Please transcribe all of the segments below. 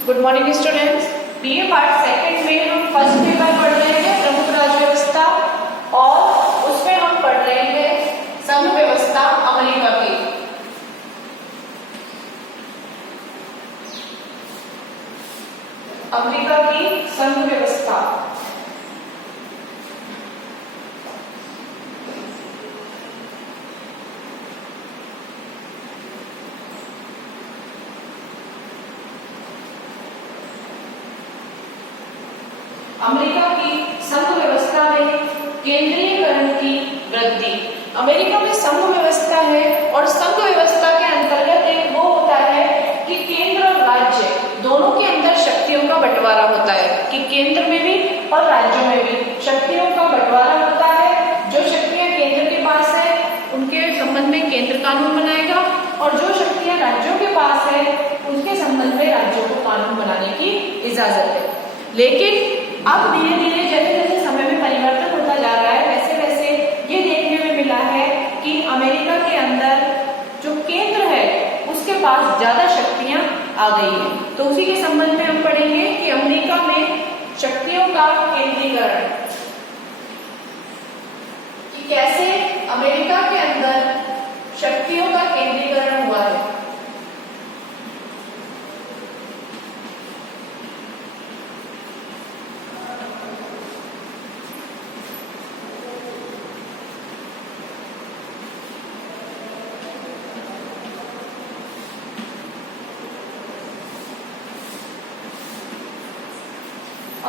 Good morning students. BA part second में हम first paper पढ़ रहे हैं प्रमुख राज्य व्यवस्था और उसमें हम पढ़ रहे हैं संघ व्यवस्था अमेरिका की। अमेरिका की संघ व्यवस्था। अमेरिका की संघ व्यवस्था में केंद्रीयकरण की वृद्धि। अमेरिका में संघ व्यवस्था है और संघ व्यवस्था के अंतर्गत एक वो होता है कि केंद्र और राज्य दोनों के अंदर शक्तियों का बंटवारा होता है, कि केंद्र में भी और राज्यों में भी शक्तियों का बंटवारा होता है। जो शक्तियां केंद्र के पास है उनके संबंध में केंद्र कानून बनाएगा और जो शक्तियां राज्यों के पास है उनके संबंध में राज्यों को कानून बनाने की इजाजत है। लेकिन अब धीरे धीरे जैसे जैसे समय में परिवर्तन होता जा रहा है वैसे वैसे ये देखने में मिला है कि अमेरिका के अंदर जो केंद्र है उसके पास ज्यादा शक्तियां आ गई हैं। तो उसी के संबंध में हम पढ़ेंगे कि अमेरिका में शक्तियों का केंद्रीकरण, कि कैसे अमेरिका के अंदर शक्तियों का केंद्रीकरण हुआ है।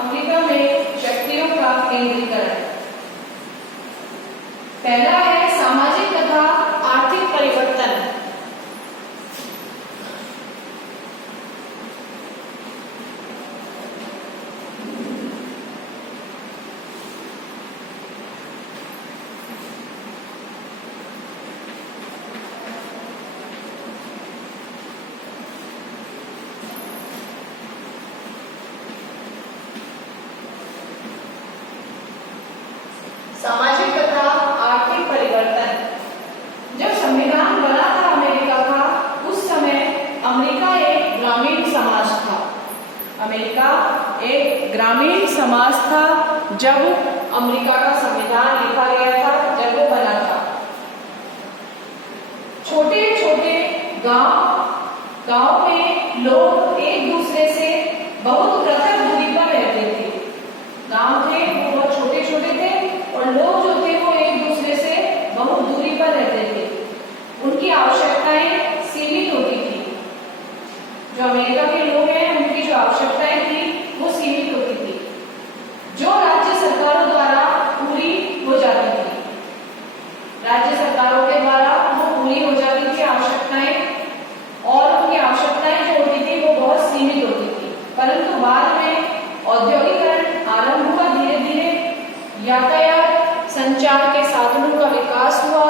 अमेरिका में शक्तियों का केंद्रीकरण। पहला है सामाजिक तथा आर्थिक परिवर्तन। सामाजिक तथा आर्थिक परिवर्तन। जब संविधान बना था अमेरिका का उस समय अमेरिका एक ग्रामीण समाज था। अमेरिका एक ग्रामीण समाज था जब अमेरिका का संविधान लिखा गया था, जब वो बना था। छोटे छोटे गांव में लोग एक दूसरे से बहुत पृथक दूरी पर रहते थे। गांव थे वो बहुत छोटे छोटे थे और लोग जो थे वो एक दूसरे से बहुत दूरी पर रहते थे। उनकी आवश्यकताएं सीमित होती थी। जो अमेरिका के लोग हैं उनकी जो आवश्यकताएं थी वो सीमित होती थी, जो राज्य सरकारों द्वारा पूरी हो जाती थी। राज्य सरकारों के द्वारा वो पूरी हो जाती थी आवश्यकताएं, और उनकी आवश्यकताएं जो होती थी वो बहुत सीमित होती थी। परंतु बाद में औद्योगिकरण आरंभ हुआ, धीरे धीरे यातायात संचार के साधनों का विकास हुआ,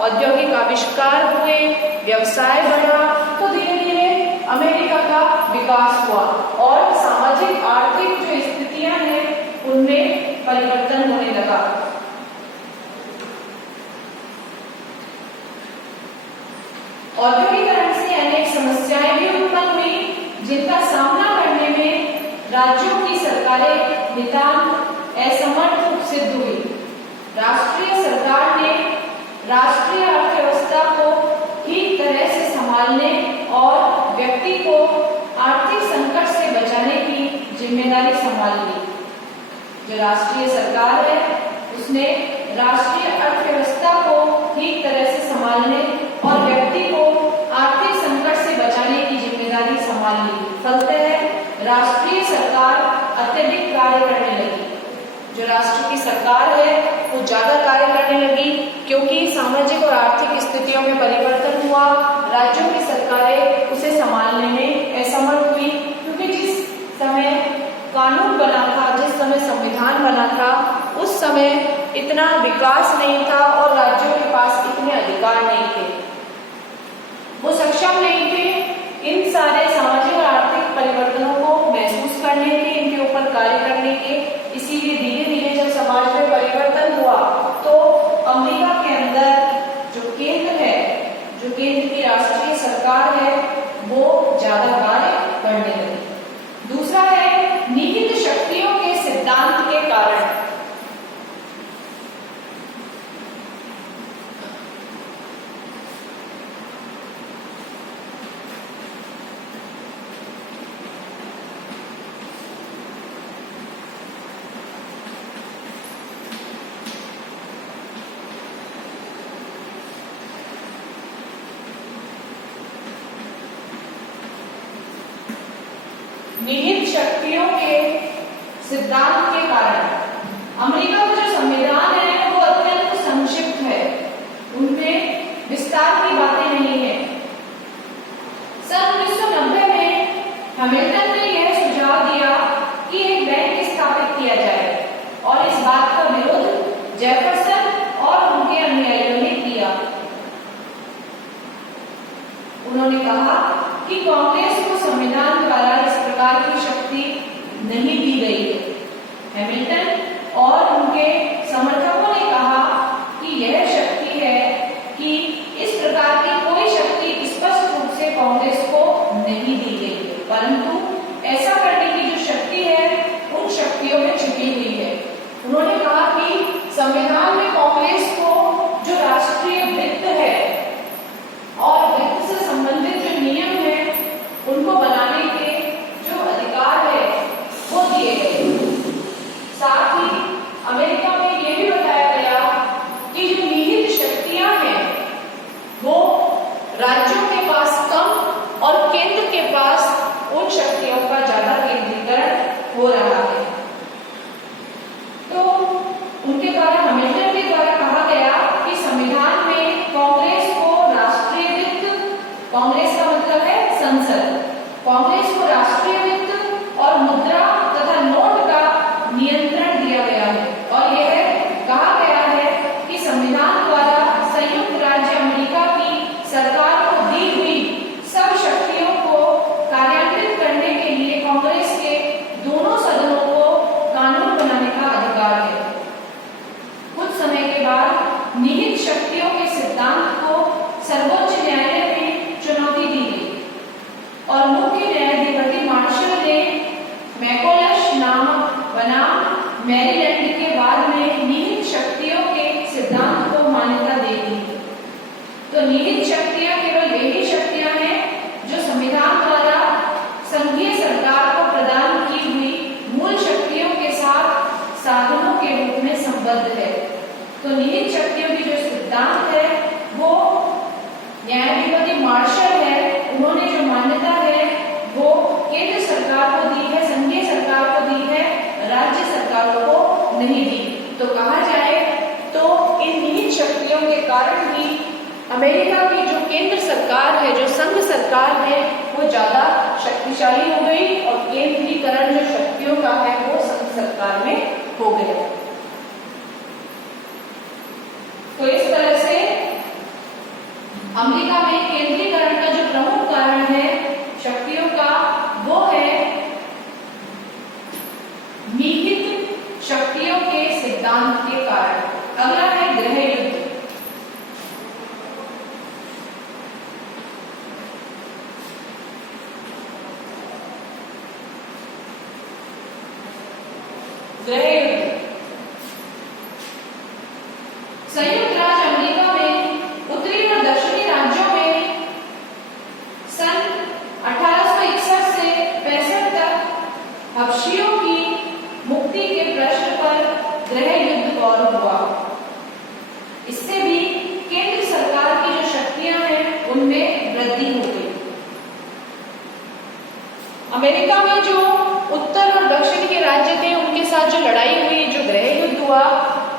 औद्योगिक आविष्कार हुए, व्यवसाय बढ़ा, तो धीरे धीरे अमेरिका का विकास हुआ और सामाजिक आर्थिक जो स्थितियां हैं उनमें परिवर्तन होने लगा। औद्योगिकरण से अनेक समस्याएं भी उत्पन्न हुई जिनका सामना करने में राज्यों की सरकारें नितांत असमर्थ सिद्ध हुई। राष्ट्रीय सरकार ने राष्ट्रीय अर्थव्यवस्था को ठीक तरह से संभालने और व्यक्ति को आर्थिक संकट से बचाने की जिम्मेदारी संभाल ली। जो राष्ट्रीय सरकार है उसने राष्ट्रीय अर्थव्यवस्था को ठीक तरह से संभालने और व्यक्ति को आर्थिक संकट से बचाने की जिम्मेदारी संभाल ली। फलतः राष्ट्रीय सरकार अत्यधिक कार्य करने लगी। जो राष्ट्र की सरकार है वो ज्यादा कार्य करने लगी क्योंकि सामाजिक और आर्थिक स्थितियों में परिवर्तन हुआ। राज्यों की सरकारें उसे संभालने में असमर्थ हुई क्योंकि जिस समय कानून बना था, जिस समय संविधान बना था, उस समय इतना विकास नहीं था और राज्यों के पास इतने अधिकार नहीं थे। वो सक्षम नहीं थे इन सारे सामाजिक और आर्थिक परिवर्तनों को महसूस करने के, इनके ऊपर कार्य करने के। इसीलिए धीरे धीरे जब समाज में परिवर्तन हुआ तो अमेरिका के अंदर जो केंद्र है, जो केंद्र की राष्ट्रीय सरकार है निहित शक्तियों के सिद्धांत के कारण अमेरिका का जो संविधान है वो अत्यंत संक्षिप्त है, उनमें विस्तार की बातें नहीं है। सन 1990 में हैमिल्टन ने यह सुझाव दिया कि एक बैंक स्थापित किया जाए और इस बात का विरोध जेफरसन और उनके अनुयायियों ने किया। उन्होंने कहा कि कांग्रेस को संविधान द्वारा इस प्रकार की शक्ति नहीं दी गई है। हैमिल्टन और उनके समर्थकों ने कहा कि यह शक्ति है कि इस प्रकार की कोई शक्ति स्पष्ट रूप से कांग्रेस को नहीं दी गई है, परंतु ऐसा करने की जो शक्ति है उन शक्तियों में छिपी हुई है। उन्होंने कहा कि संविधान में कांग्रेस को जो राष्ट्रीय वित्त है और वित्त से संबंधित जो नियम है उनको बनाने के जो अधिकार है वो दिए गए। साथ ही अमेरिका में ये भी बताया गया कि जो निहित शक्तियां हैं वो राज्यों के पास कम और केंद्र के पास उन शक्तियों का ज्यादा केंद्रीकरण हो रहा है। तो उनके द्वारा हैमिल्टन के द्वारा कहा गया कि संविधान में कांग्रेस को राष्ट्रीय वित्त, कांग्रेस का मतलब है संसद, कांग्रेस को राष्ट्रीय वित्त और मुद्रा तथा नोट का नियंत्रण दिया गया है और यह कहा गया है कि संविधान द्वारा संयुक्त राज्य अमेरिका की सरकार को दी हुई सब शक्तियों को कार्यान्वित करने के लिए कांग्रेस के दोनों सदनों को कानून बनाने का अधिकार है। कुछ समय के बाद निहित शक्तियों के सिद्धांत को सर्वोच्च न्यायालय में चुनौती दी गई और मुख्य न्यायाधीश मार्शल ने मैकोलश बनाम मैरीलैंड के बाद में निहित शक्तियों के सिद्धांत को मान्यता दे दी। तो निहित शक्तियां केवल यही शक्तियां हैं जो संविधान द्वारा संघीय सरकार को प्रदान की हुई मूल शक्तियों के साथ साधनों के रूप में संबद्ध है। तो निहित शक्तियों की जो सिद्धांत है वो न्यायाधिपति मार्शल है, उन्होंने जो मान्यता है वो केंद्र सरकार को दी है, संघीय सरकार को दी है, राज्य सरकारों को नहीं दी। तो कहा जाए तो इन निहित शक्तियों के कारण ही अमेरिका की जो केंद्र सरकार है, जो संघ सरकार है, वो ज्यादा शक्तिशाली हो गई और केंद्रीकरण जो शक्तियों का है वो संघ सरकार में हो गया। तो इस तरह से अमेरिका में केंद्रीकरण का जो प्रमुख कारण है शक्तियों का वो है निहित शक्तियों के सिद्धांत के कारण। अगला है गृह युद्ध। गृह युद्ध संयुक्त राज्य अमेरिका में उत्तरी और दक्षिणी राज्यों में सन 1861 से 65 तक हबशियों की मुक्ति के प्रश्न पर गृह युद्ध दौर हुआ। इससे भी केंद्र सरकार की जो शक्तियां हैं उनमें वृद्धि हो गई। अमेरिका में जो उत्तर और दक्षिण के राज्य थे उनके साथ जो लड़ाई हुई, जो गृह युद्ध हुआ,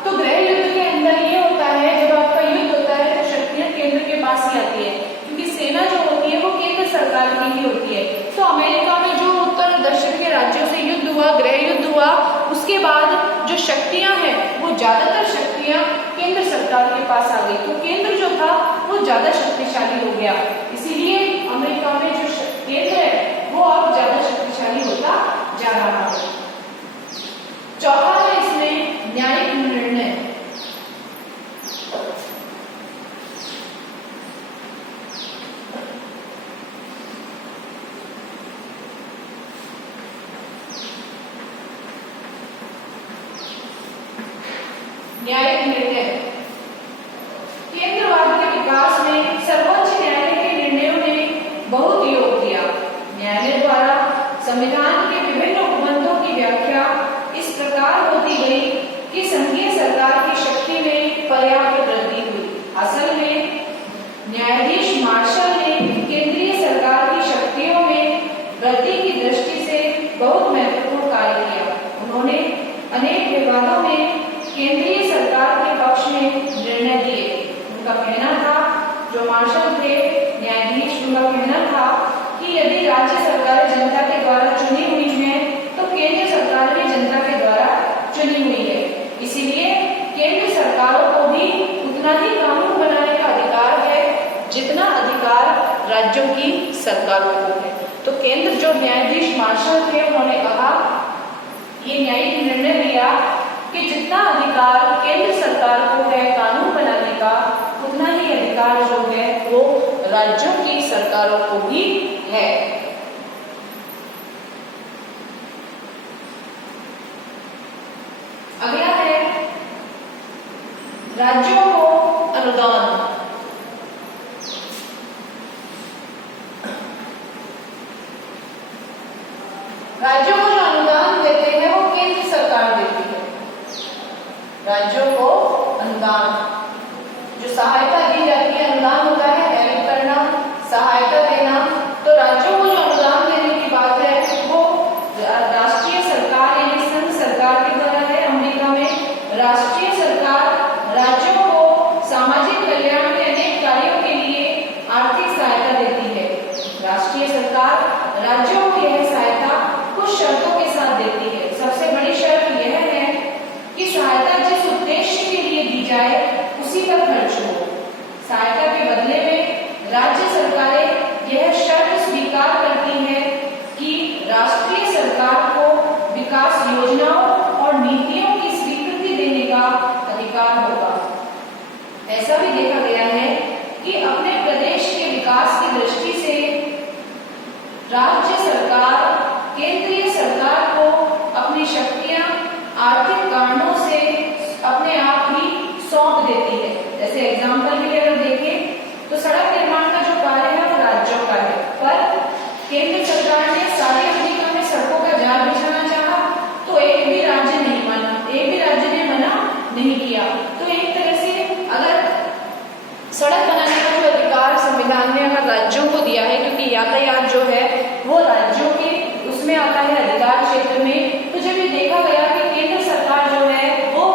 तो गृह युद्ध के अंदर ये होता है जब आपका युद्ध होता है तो शक्तियां केंद्र के पास ही आती है, क्योंकि सेना जो होती है वो केंद्र सरकार की ही होती है। तो अमेरिका में जो उत्तर और दक्षिण के राज्यों से युद्ध हुआ, गृह युद्ध हुआ, उसके बाद जो शक्तियां हैं वो ज्यादातर शक्तियां केंद्र सरकार के पास आ गई। तो केंद्र जो था वो ज्यादा शक्तिशाली हो गया, इसीलिए अमेरिका में जो केंद्र है वो अब ज्यादा शक्तिशाली होता जा रहा है। चौथा है इसमें न्यायिक निर्णय। न्यायिक निर्णय केंद्रवाद के विकास में सर्वोच्च न्यायालय के निर्णयों ने बहुत योग दिया। न्यायालय द्वारा संविधान के विभिन्न उपबंधों की व्याख्या इस प्रकार होती गई कि संघीय सरकार की शक्ति में पर्याप्त वृद्धि हुई। असल में न्यायाधीश मार्शल ने केंद्रीय सरकार की शक्तियों में वृद्धि की दृष्टि से विवादों में केंद्रीय सरकार के पक्ष में निर्णय दिए। उनका कहना था, जो मार्शल थे न्यायाधीश, उनका कहना था कि यदि राज्य सरकारें जनता के द्वारा चुनी हुई हैं तो केंद्र सरकार भी जनता के द्वारा चुनी हुई है, इसीलिए केंद्र सरकारों को भी उतना ही कानून बनाने का अधिकार है जितना अधिकार राज्यों की सरकारों को है। तो केंद्र जो न्यायाधीश मार्शल थे उन्होंने कहा, ये न्यायिक निर्णय दिया कि जितना अधिकार केंद्र सरकार को है कानून बनाने का, उतना ही अधिकार जो है वो राज्यों की सरकारों को भी है। अगला है राज्यों को अनुदान। राज्यों को जो अनुदान देते हैं वो केंद्र सरकार देती है। राज्यों को अनुदान, जो सहायता दी जाती है, अनुदान होता है हेल्प करना, सहायता देना। तो राज्यों को जो अनुदान देने की बात है वो राष्ट्रीय सरकार यानी संघ सरकार के द्वारा है। अमेरिका में राष्ट्रीय सरकार राज्यों को सामाजिक कल्याण के अनेक कार्यों के लिए आर्थिक सहायता देती है। राष्ट्रीय सरकार राज्यों को यह सहायता कुछ शर्तों के साथ देती है। सबसे बड़ी शर्त यह है कि सहायता जिस उद्देश्य के लिए दी जाए उसी पर खर्च हो। सहायता के बदले में राज्य सरकारें यह शर्त स्वीकार करती है कि राष्ट्रीय सरकार को विकास योजनाओं और नीतियों की स्वीकृति देने का अधिकार होगा। ऐसा भी देखा गया है कि अपने प्रदेश के विकास की दृष्टि से राज्य सरकार केंद्रीय सरकार को अपनी शक्तियां आर्थिक कारणों से अपने आप ही सौंप देती है। जैसे एग्जाम्पल के लिए अगर देखें तो सड़क निर्माण का जो कार्य है वो राज्यों का है, पर केंद्र सरकार ने सारी अमेरिका में सड़कों का जाल बिछाना चाहा तो एक भी राज्य नहीं माना, एक भी राज्य ने मना नहीं किया। तो एक तरह से अगर सड़क बनाने का जो अधिकार संविधान ने अगर राज्यों को दिया है, क्योंकि यातायात जो है वो राज्यों के उसमें आता है अधिकार क्षेत्र में, तो जब ये देखा गया कि केंद्र सरकार जो है वो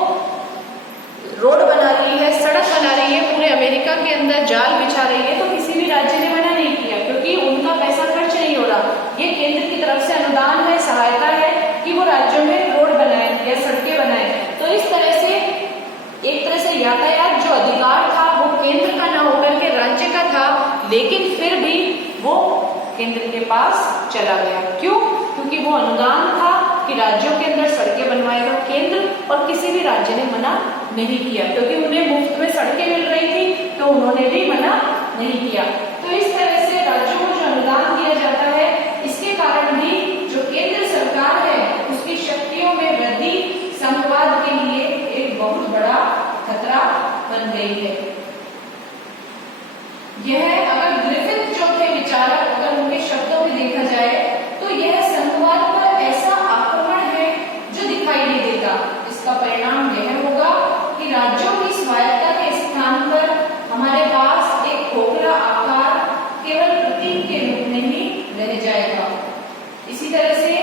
रोड बना रही है, सड़क बना रही है, पूरे अमेरिका के अंदर जाल बिछा रही है, तो किसी भी राज्य ने मना नहीं किया, क्योंकि उनका पैसा खर्च नहीं हो रहा। ये केंद्र की तरफ से अनुदान है, सहायता है कि वो राज्यों में रोड बनाए या सड़कें बनाए। तो इस तरह से एक तरह से यातायात जो अधिकार था वो केंद्र का ना होकर के राज्य का था, लेकिन फिर भी वो केंद्र के पास चला गया। क्यों? क्योंकि वो अनुदान था कि राज्यों के अंदर सड़कें बनवाएगा केंद्र, और किसी भी राज्य ने मना नहीं किया, क्योंकि उन्हें मुफ्त में सड़कें मिल रही थी तो उन्होंने भी मना नहीं किया। तो इस तरह से राज्यों को जो अनुदान दिया जाता है, इसके कारण भी जो केंद्र सरकार है उसकी शक्तियों में वृद्धि संघवाद के लिए एक बहुत बड़ा खतरा बन गई है। यह अगर ग्रिफिथ जो थे विचारक, अगर उनके शब्दों में देखा जाए तो यह संघवाद पर ऐसा आक्रमण है जो दिखाई नहीं देता। इसका परिणाम यह होगा कि राज्यों की स्वायत्तता के स्थान पर हमारे पास एक खोखला आकार केवल प्रतीक के रूप में ही रह जाएगा। इसी तरह से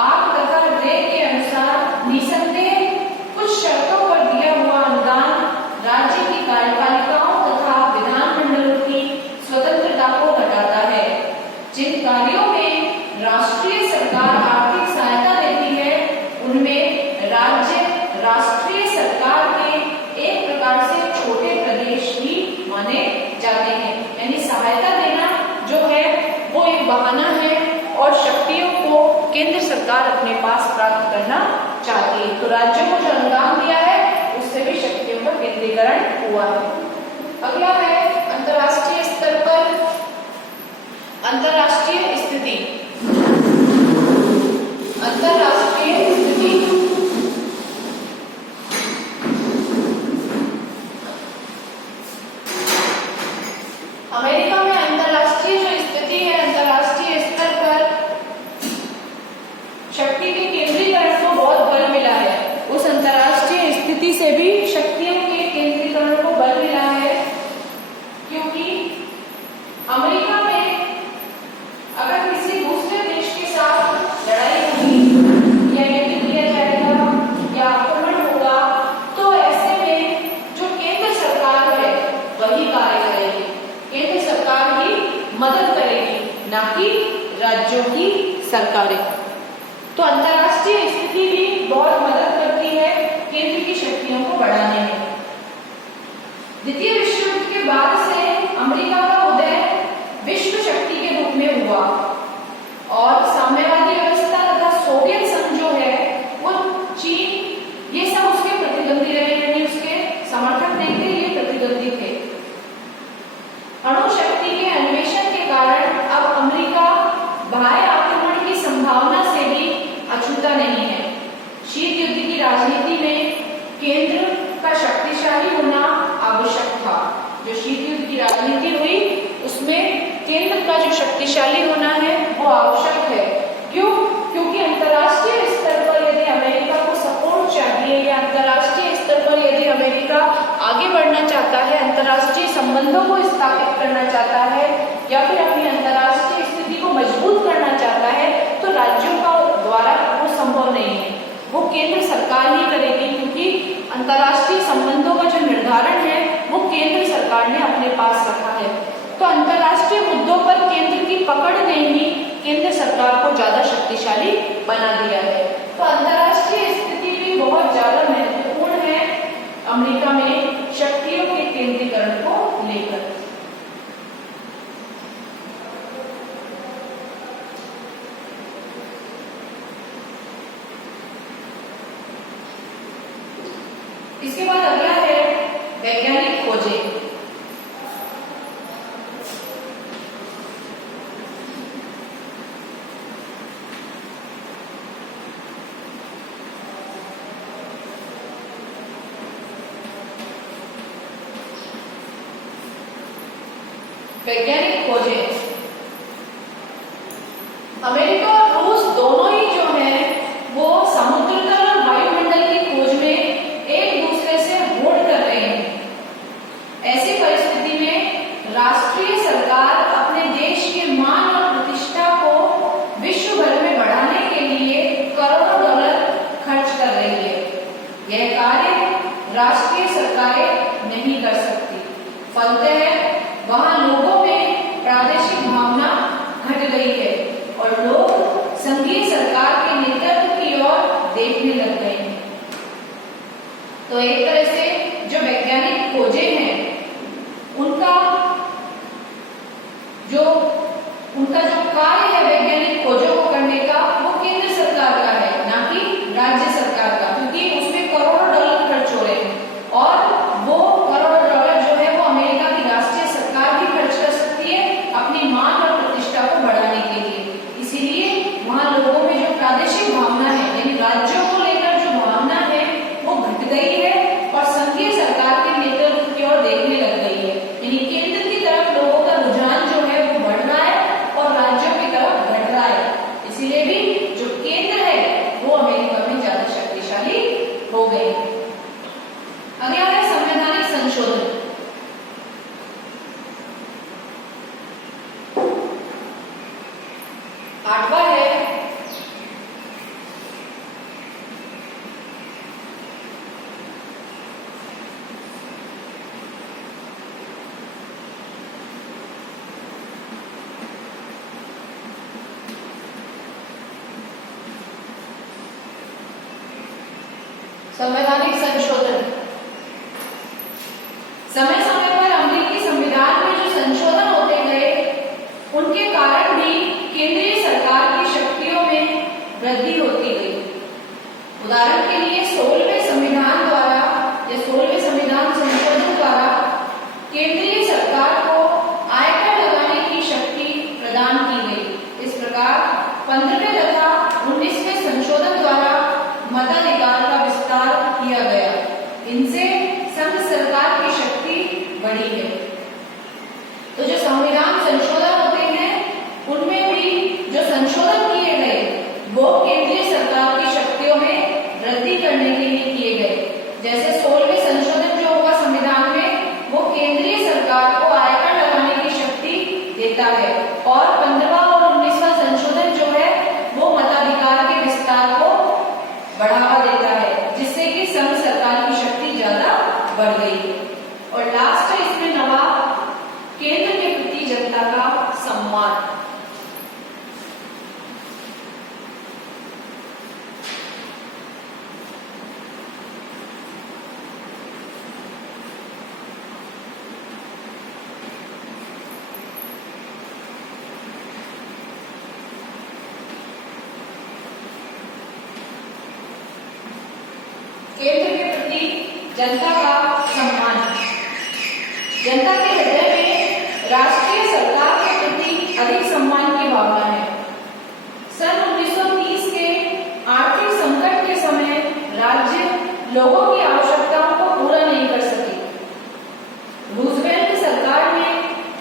आग तथा रे के अनुसार निसंदेह कुछ शर्तों पर दिया हुआ अनुदान राज्य की कार्यपालिकाओं तथा विधानमंडलों की स्वतंत्रता को घटाता है। जिन कार्यों में राष्ट्रीय सरकार आर्थिक सहायता देती है उनमें राज्य राष्ट्रीय सरकार के एक प्रकार से छोटे प्रदेश ही माने जाते हैं। यानी सहायता देना जो है वो एक बहाना है और शक्तियों को केंद्र सरकार अपने पास प्राप्त करना चाहती है। तो राज्यों को जो अनुदान दिया है उससे भी शक्तियों का केंद्रीकरण हुआ है। अगला है अंतर्राष्ट्रीय स्तर पर अंतर्राष्ट्रीय स्थिति। अंतर्राष्ट्रीय स्थिति अमेरिका में अंतर्राष्ट्रीय जो स्थिति है, अंतर्राष्ट्रीय स्तर पर शक्ति के केंद्रीकरण को बहुत बल मिला है। उस अंतर्राष्ट्रीय स्थिति से भी शक्तियों के केंद्रीकरण को बल मिला है, क्योंकि अमेरिका में अगर राज्यों की सरकारें। तो अंतर्राष्ट्रीय स्थिति भी बहुत मदद करती है केंद्र की शक्तियों को बढ़ाने में। द्वितीय विश्व युद्ध के बाद से अमेरिका का उदय विश्व शक्ति के रूप में हुआ और साम्यवादी व्यवस्था तथा सोवियत संघ जो है वो चीन ये सब उसके प्रतिद्वंदी रहे, यानी उसके समर्थक नहीं थे, ये प्रतिद्वंदी थे। अणु शक्ति के अन्वेषण के कारण अब अमेरिका बाह्य आक्रमण की संभावना से भी अछूता नहीं है। शीत युद्ध की राजनीति में केंद्र का शक्तिशाली होना आवश्यक था। जो शीत युद्ध की राजनीति हुई उसमें केंद्र का जो शक्तिशाली होना है वो आवश्यक है। क्यों? क्योंकि अंतर्राष्ट्रीय स्तर पर यदि अमेरिका को सपोर्ट चाहिए या अंतर्राष्ट्रीय स्तर पर यदि अमेरिका आगे बढ़ना चाहता है, अंतर्राष्ट्रीय संबंधों को स्थापित करना चाहता है या फिर अपनी अंतर्राष्ट्रीय स्थिति को मजबूत करना चाहता है, तो राज्यों का द्वारा वो संभव नहीं है, वो केंद्र सरकार ही करेगी, क्योंकि अंतर्राष्ट्रीय संबंधों का जो निर्धारण है वो केंद्र सरकार ने अपने पास रखा है। तो अंतर्राष्ट्रीय मुद्दों पर केंद्र की पकड़ ने ही केंद्र सरकार को ज्यादा शक्तिशाली बना दिया है। तो अंतर्राष्ट्रीय स्थिति भी बहुत ज्यादा महत्वपूर्ण है अमेरिका में शक्तियों के केंद्रीकरण को लेकर। इसके बाद अगला है वैज्ञानिक खोजें। वैज्ञानिक खोजें अमेरिका और रूस दोनों ही जो है वो समुद्र तल और वायुमंडल की खोज में एक दूसरे से होड़ कर रहे हैं। ऐसी परिस्थिति में राष्ट्रीय सरकार अपने देश के मान और प्रतिष्ठा को विश्व भर में बढ़ाने के लिए करोड़ों डॉलर खर्च कर रही है। यह कार्य राष्ट्रीय सरकारें नहीं कर सकती। फलतः वहां लोगों में प्रादेशिक भावना घट गई है और लोग संघीय सरकार के नेतृत्व की ओर देखने लग गए हैं। तो एक तरह से जो वैज्ञानिक खोजें हैं उनका जो कार्य है वैज्ञानिक खोजों को करने का वो केंद्र सरकार का है, ना कि राज्य सरकार का, क्योंकि उसमें करोड़ों डॉलर खर्च हो रहे हैं और वो करोड़ों डॉलर जो है वो अमेरिका की राष्ट्रीय सरकार भी खर्च कर सकती है अपनी मान और प्रतिष्ठा को बढ़ाने के लिए। इसीलिए वहां लोगों में जो प्रादेशिक भावना है, यानी राज्यों को लेकर जो भावना है वो घट गई है और संघीय सरकार के नेतृत्व की ओर देखने लग गई है। यानी केंद्र की तरफ लोगों का रुझान जो है वो बढ़ रहा है और राज्यों की तरफ घट रहा है। इसीलिए भी जो केंद्र है वो अमेरिका में ज्यादा शक्तिशाली हो गए। अगला है संवैधानिक संशोधन। आठवां है संवैधानिक संशोधन। समय समय पर अमेरिकी संविधान में जो संशोधन होते गए उनके कारण भी केंद्रीय सरकार की शक्तियों में वृद्धि होती गई। उदाहरण के लिए 16वें संविधान द्वारा या 16वें संविधान संशोधन द्वारा केंद्रीय सरकार को आयकर लगाने की शक्ति प्रदान की गई। इस प्रकार 15वें तथा 19वें संशोधन द्वारा मताधिकार का विस्तार किया गया। इनसे संघ सरकार की शक्ति बढ़ी है। तो जो संविधान संशोधन होते हैं उनमें भी जो संशोधन किए गए वो केंद्रीय सरकार की शक्तियों में वृद्धि करने के लिए किए गए। जैसे 16वें संशोधन जो होगा संविधान में वो केंद्रीय सरकार को आयकर लगाने की शक्ति देता है और 15वां और 19वां संशोधन जो है वो मताधिकार के विस्तार को बढ़ावा देता है, जिससे कि संघ सरकार की शक्ति ज्यादा बढ़ गई। और लास्ट है इसमें नवा केंद्र के प्रति जनता का सम्मान। जनता का सम्मान। जनता के हृदय में राष्ट्रीय सरकार के प्रति अधिक सम्मान की भावना है। सन 1930 के आर्थिक संकट के समय राज्य लोगों की आवश्यकताओं को पूरा नहीं कर सके। रूजवेल्ट सरकार ने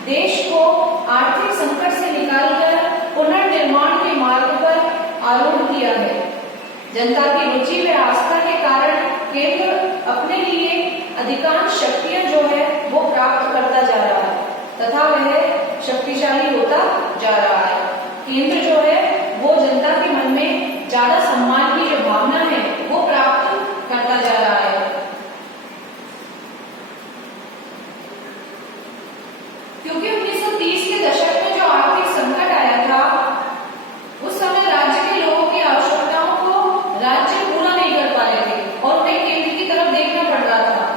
देश को आर्थिक संकट से निकालकर पुनर्निर्माण के मार्ग पर आरूढ़ किया है। जनता की रुचि व आस्था के कारण केंद्र अपने लिए अधिकांश शक्तियां जो है वो प्राप्त करता जा रहा है तथा वह शक्तिशाली होता जा रहा है। केंद्र जो है वो जनता के मन में ज्यादा सम्मान की जो भावना है वो प्राप्त करता जा रहा है। क्योंकि 1930 के दशक में जो आर्थिक संकट आया था उस समय राज्य के लोगों की आवश्यकताओं को राज्य पूरा नहीं कर पा रहे थे और उन्हें केंद्र की तरफ देखना पड़ रहा था।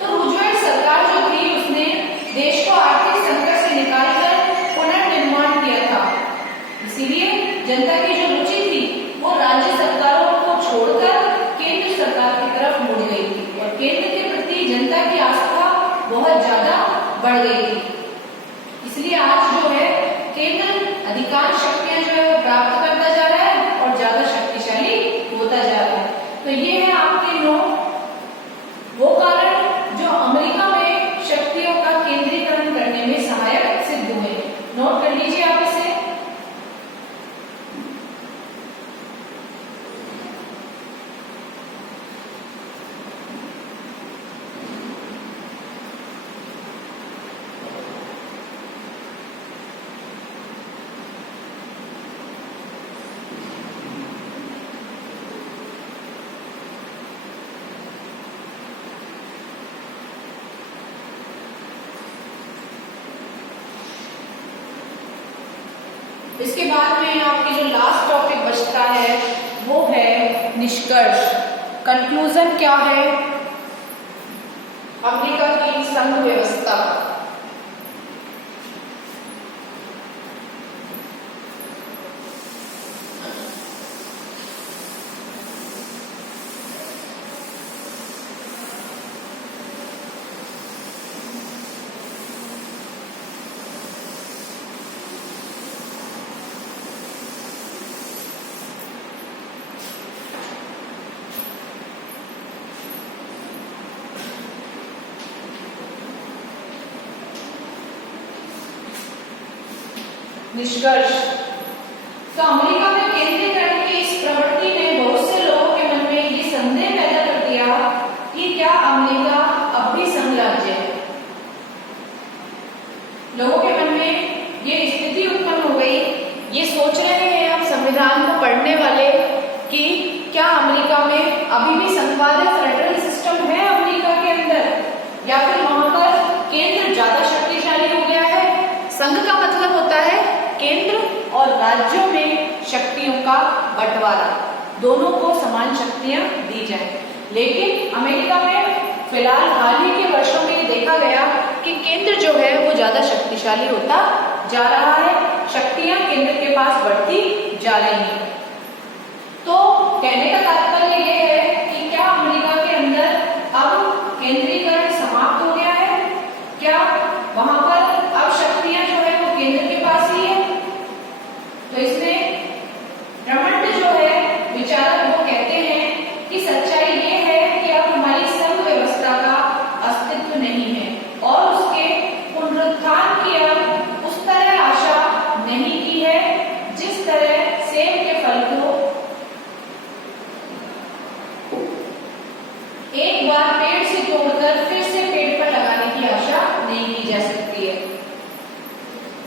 तो रूजवेल्ट सरकार जो थी उसने देश को आर्थिक संकट से निकालकर पुनर्निर्माण किया था। इसीलिए जनता की जो रुचि थी वो राज्य सरकारों को छोड़कर केंद्र सरकार की तरफ मुड़ गई थी और केंद्र के प्रति जनता की आस्था बहुत ज्यादा बढ़ गई थी। इसलिए आज जो है केंद्र अधिकांश शक्तियां जो है वो प्राप्त करता जा रहा है और ज्यादा शक्तिशाली होता जा रहा है। तो ये है आपके 9 वो कारण जो अमेरिका में शक्तियों का केंद्रीकरण करने में सहायक सिद्ध हुए। नोट कर लीजिए आप इसे। इसके बाद में आपकी जो लास्ट टॉपिक बचता है वो है निष्कर्ष। कंक्लूजन क्या है अमेरिका की संघ व्यवस्था। निष्कर्ष। तो अमेरिका में केंद्रीकरण की इस प्रवृत्ति ने बहुत से लोगों के मन में ये संदेह पैदा कर दिया कि क्या अमेरिका अब भी संघ राज्य है। लोगों के मन में ये स्थिति उत्पन्न हो गई, ये सोच रहे हैं अब संविधान को पढ़ने वाले कि क्या अमेरिका में अभी भी संघवाद फेडरल सिस्टम है अमेरिका के अंदर या फिर वहां पर केंद्र ज्यादा शक्तिशाली हो गया है। संघ का मतलब होता है केंद्र और राज्यों में शक्तियों का बंटवारा, दोनों को समान शक्तियां दी जाए। लेकिन अमेरिका में फिलहाल हाल ही के वर्षों में देखा गया कि केंद्र जो है वो ज्यादा शक्तिशाली होता जा रहा है, शक्तियां केंद्र के पास बढ़ती जा रही हैं। तो कहने का तात्पर्य ये है कि क्या अमेरिका के अंदर अब केंद्रीकरण समाप्त हो गया है, क्या वहां पर अब शक्तियां जो है वो केंद्र के पास ही है। तो इसमें ब्रह्मंड जो है विचारक वो कहते हैं कि सच्चाई ये है कि अब हमारी संघ व्यवस्था का अस्तित्व नहीं है और उसके पुनरुत्थान की अब उस तरह आशा नहीं की है जिस तरह सेब के फल को एक बार पेड़ से तोड़कर फिर से पेड़ पर लगाने की आशा नहीं की जा सकती है।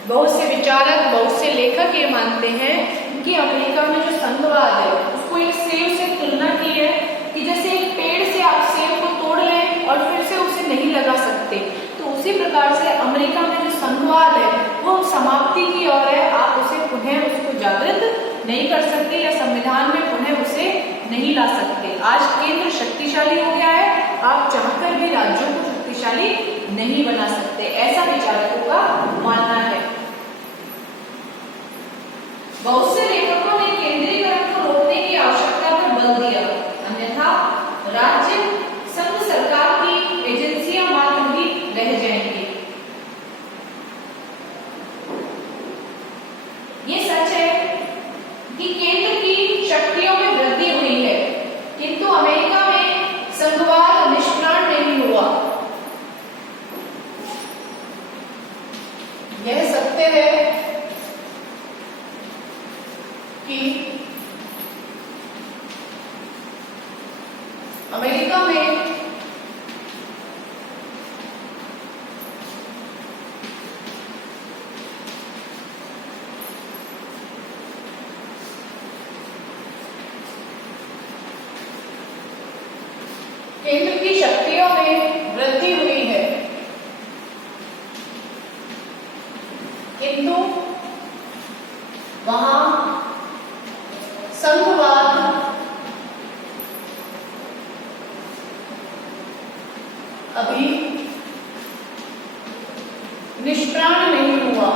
बहुत से विचारक, बहुत से लेखक ये मानते हैं कि अमेरिका में जो संघवाद है उसको एक सेब से तुलना की है कि जैसे एक पेड़ से आप सेब को तोड़ लें और फिर से उसे नहीं लगा सकते, तो उसी प्रकार से अमेरिका में जो संघवाद है वो समाप्ति की ओर है। आप उसे पुनः उसको जागृत नहीं कर सकते या संविधान में पुनः उसे नहीं ला सकते। आज केंद्र शक्तिशाली हो गया है, आप चाहकर भी राज्यों को शक्तिशाली नहीं बना सकते, ऐसा विचारकों का मानना है। बहुत से लेखकों ने केंद्रीकरण को रोकने की आवश्यकता पर बल दिया, अन्यथा राज्य संघ सरकार की एजेंसियां मात्र ही रह जाएंगी। ये सच है कि केंद्र की शक्तियों में वृद्धि हुई है, किंतु अमेरिका में संघवाद निष्प्राण नहीं हुआ। यह सत्य है कि अमेरिका में केंद्र की शक्तियों में वृद्धि हुई है, किंतु वहां संघवाद अभी निष्प्राण नहीं हुआ।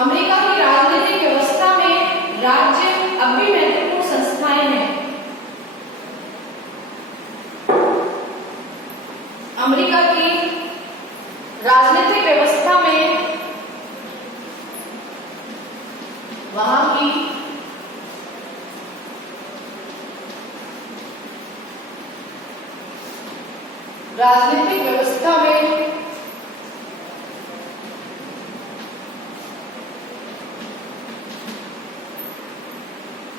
अमेरिका की राजनीतिक व्यवस्था में राज्य अब भी महत्वपूर्ण संस्थाएं हैं। अमेरिका की राजनीतिक व्यवस्था में वहां की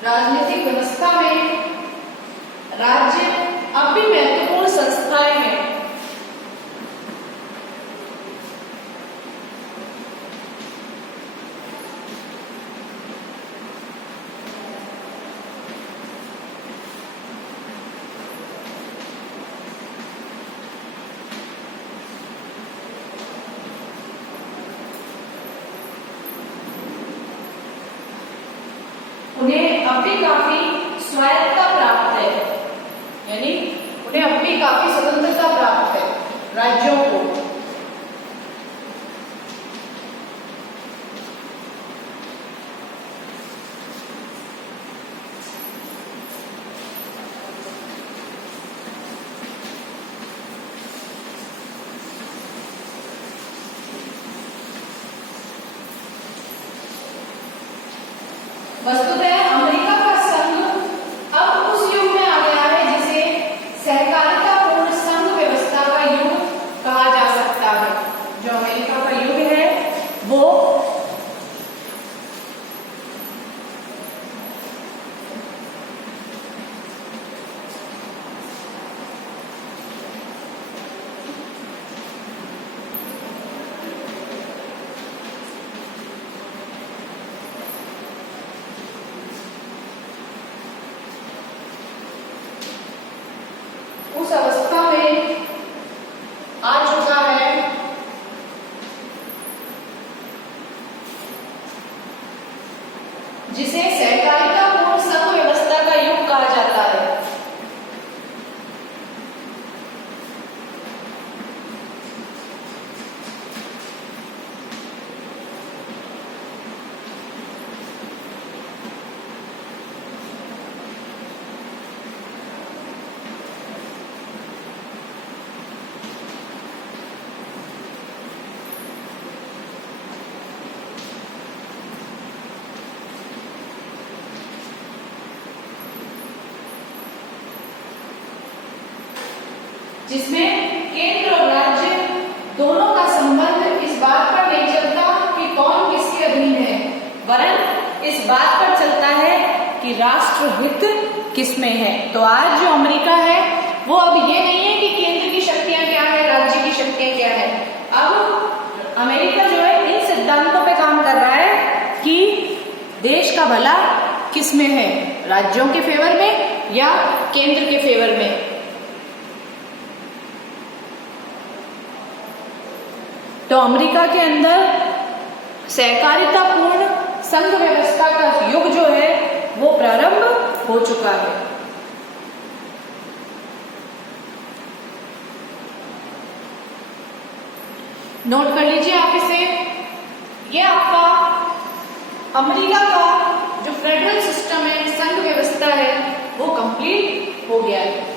राजनीतिक व्यवस्था में राज्य अब भी महत्वपूर्ण संस्थाएं हैं। उन्हें अब भी काफी स्वायत्तता प्राप्त है, यानी उन्हें अब भी काफी स्वतंत्रता प्राप्त है राज्यों को। वस्तुतः अमेरिका का संघ अब उस युग में आ गया है जिसे सहकारितापूर्ण संघ व्यवस्था का युग कहा जा सकता है। जो अमेरिका का युग है वो उस अवस्था में आ चुका है जिसे सहकारितापूर्ण संघ व्यवस्था का युग कहा जाता है। जिसमें केंद्र और राज्य दोनों का संबंध इस बात पर नहीं चलता कि कौन किसके अधीन है, वरन इस बात पर चलता है कि राष्ट्रहित किसमें है। तो आज जो अमेरिका है वो अब ये नहीं है कि केंद्र की शक्तियां क्या है, राज्य की शक्तियां क्या है। अब अमेरिका जो है इन सिद्धांतों पे काम कर रहा है कि देश का भला किसमें है, राज्यों के फेवर में या केंद्र के फेवर में। तो अमेरिका के अंदर सहकारितापूर्ण संघ व्यवस्था का युग जो है वो प्रारंभ हो चुका है। नोट कर लीजिए आप इसे। ये आपका अमेरिका का जो फेडरल सिस्टम है, संघ व्यवस्था है, वो कंप्लीट हो गया है।